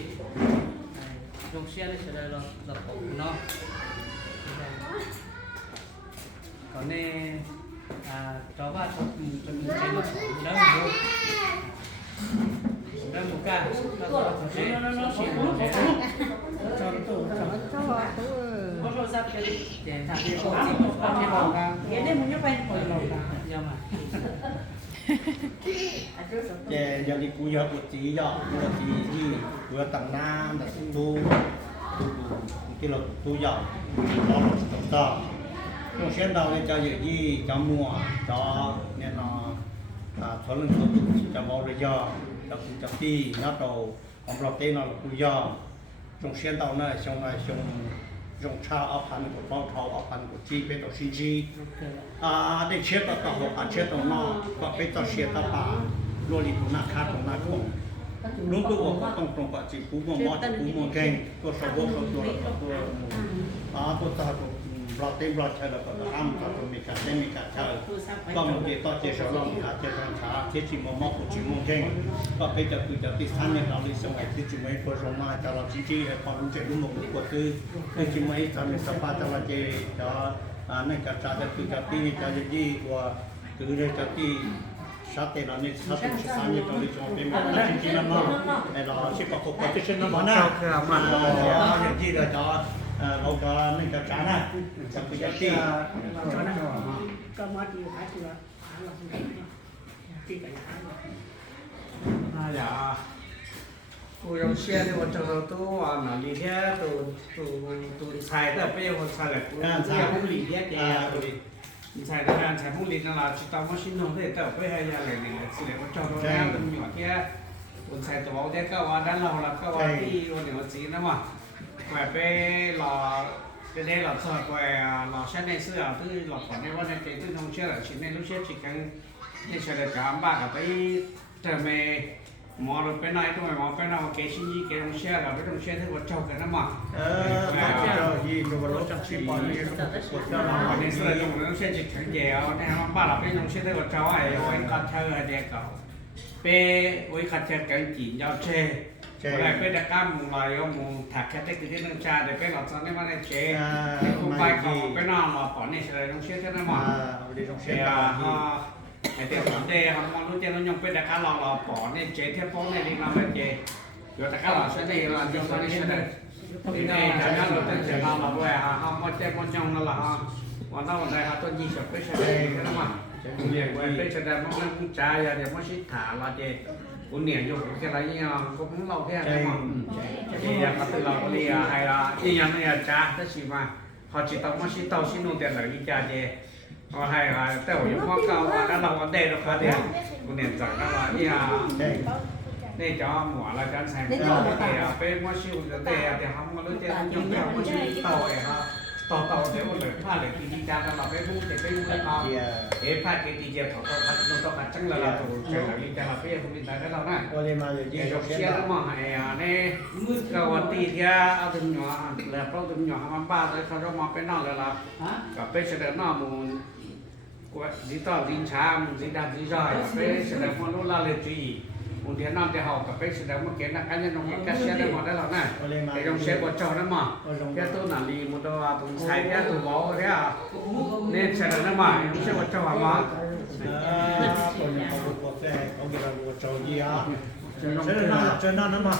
gì dùng xe để sẽ là cổ nó còn này cho vào cho mình cái nó đó một cái nó có số sắp cái để thằng đi có gì có cái đầu ra cái đấy muốn nhớ bay hồi đầu ra nhưng mà giờ giờ đi cú giờ của chị gì vừa tầng nam là tu cái là tu giờ đó là tổng tờ trong xuyên đầu này cho gì cho mùa cho nên nó số lượng số cho bao giờ cho cũng cho ti nó đầu ôngเราtên nó là cú giờ trong xuyên đầu này trong cha ở phần của bao thầu ở phần của chi bên đầu sinh chi để chết tao học chết tao nó và bên tao chết tao bà luôn đi tụi nó khác tụi nó không lúc tôiบอกต้องตรงกับจีกูมองมอจีกูมองเก่งตัวสาวกตัวตัวตาตัวเราเต็มเราใช้แล้วก็อ้ำตัวมีการเต็มมีการใช้ก็มันเกี่ยวต่อเจ้าเราหาเจ้าช้าเจ้าจีมองมองกูจีมองเก่งก็ไปจะคือจะติดสัญญาเราเลยสมัยที่จีไม่พอสมมาจะเราจีจีให้ความรู้ใจรู้มองกูคือจีไม่ทำในสภาพจะเราเจจะในการจะคือจะตีจะยี่ว่าคือเลยจะตีsate là nên sate chỉ sang như tôi cho bên mình chỉ năm nào, này là chỉ có competition năm nào, mà những gì là cho lâu cho nên cho trả này, cho cái giá trị. Có mất gì phải chưa? Dạ, cô dùng xe thì bọn cháu tôi là đi theo tôi xài tới bây giờ tôi xài là tôi không đi theo cáiใช่แต่การใช้พวกลิ้นนั่นแหละชิตามชินนแต่ไปให้ยาอะไรเนี่ยสิเลยว่าจอดรถแล้วมันหยอดแค่คนใส่ตัวเด็กก็ว่าด้านเราแล้วก็ว่าที่วันเดียวจีนนะมั้งแหวะไปหล่อจะได้หล่อสดแหวะหล่อเช่นในเสื้อที่หล่อก่อนในวันในเกที่ท่องเที่ยวชิ้นในลูกเชือกชิ้นกันที่เฉลี่ยจามบ้ากับไปเจอเมย์หมอเราไปไหนตัวหมอไปไหนว่าเกชินยี่เกท่องเที่ยวเราไปท่องเที่ยวที่วัดเจ้ากันนะมั้งเจ้ายี่ตัวเราจังสีบอลนี่ก็ปวดเจ้าเรา วันนี้เสื้อตรงนั้นเสื้อจิตแข็งแยวนะครับบ้านเราเป็นตรงเสื้อที่วัดเจ้าไอ้ไว้คัดเธอเด็กเก่าเป้ไว้คัดเธอกันจีนยาวเช่อะไรเป้ตะก้ามมุงลอยก็มุงถักแค่เทคนิคนึงชาเดี๋ยวเป้หลอดซ้อนได้มาในเช่คุ้มไปก่อนเป้นอนหลอดก่อนนี่เฉลยตรงเสื้อที่นั่นมั้งเช่ไอ้เด็กสามเดย์ครับมองรู้เจ้าน้องเป้ตะก้าหลอดก่อนนี่เช่เทียบป้องในดิ้งเราเป็นเช่เดี๋ยวตะก้าหลอดเสื้อได้เราดิ้งเราได้เช่ได้ที่นี่ทางนั้นเราต้องเจอเราด้วยฮะเขาไม่เจ็บไม่จงนั่นแหละฮะวันนั้นวันใดเขาต้อง20ไปเฉลยกันนะมั้งเรียกว่าไปเฉลยมันก็ผู้ชายเดี๋ยวมันชิดขาเราเจ้คนเนี่ยอยู่แค่ไรเนี่ยก็มึงเราแค่ไหนมั้งที่อยากมาตื่นเราเรียให้เราที่ยังไม่อยากจ้าถ้าชิมาเขาจิตต้องมาชิดเต้าชิโนเดียร์หลังยิ่งจ้าเจ้เอาให้แต่ว่ายังพอเก่าว่าแล้วเราวันเดย์เราเขาเดียวคนเนี่ยจากนั้นเราเนี่ยนี่จะหมัวเราจะใส่หม้อเดี๋ยวเป็นหม้อชิวเดี๋ยวเขามาลุ้นเดี๋ยวต้องยุ่งกับหม้อชิวต่อเองครับต่อเดี๋ยวเลยผ้าเลยทีนี้จานเราไปบุ้งเดี๋ยวไปบุ้งแล้วก็ผ้าเกติเจียเขาพัดต้องพัดจังเลยเราถูกเจอแล้วยิ่งจะเราไปบุ้งติดตามกันเราได้เดี๋ยวเชียร์มาให้เนี่ยมืดกับวันตีเที่ยเอาถึงหน่อแล้วเราถึงหน่อมันบ้าเลยเขาจะมาไปนอกแล้วล่ะกับไปเสด็จนอกมูลกว่าสีต่อสีชามสีดำสีจอยไปเสด็จมันรู้ละเลยจีmột thiên nam thì họ cả sẽ đóng một cái là cá nhân trong cái xe đây mà đây là này cái trong xe của cháu đó mà cái tôi là đi một đồ tùng xài cái tùng bó thế à nên xe đó mà xe của cháu mà cho nó mà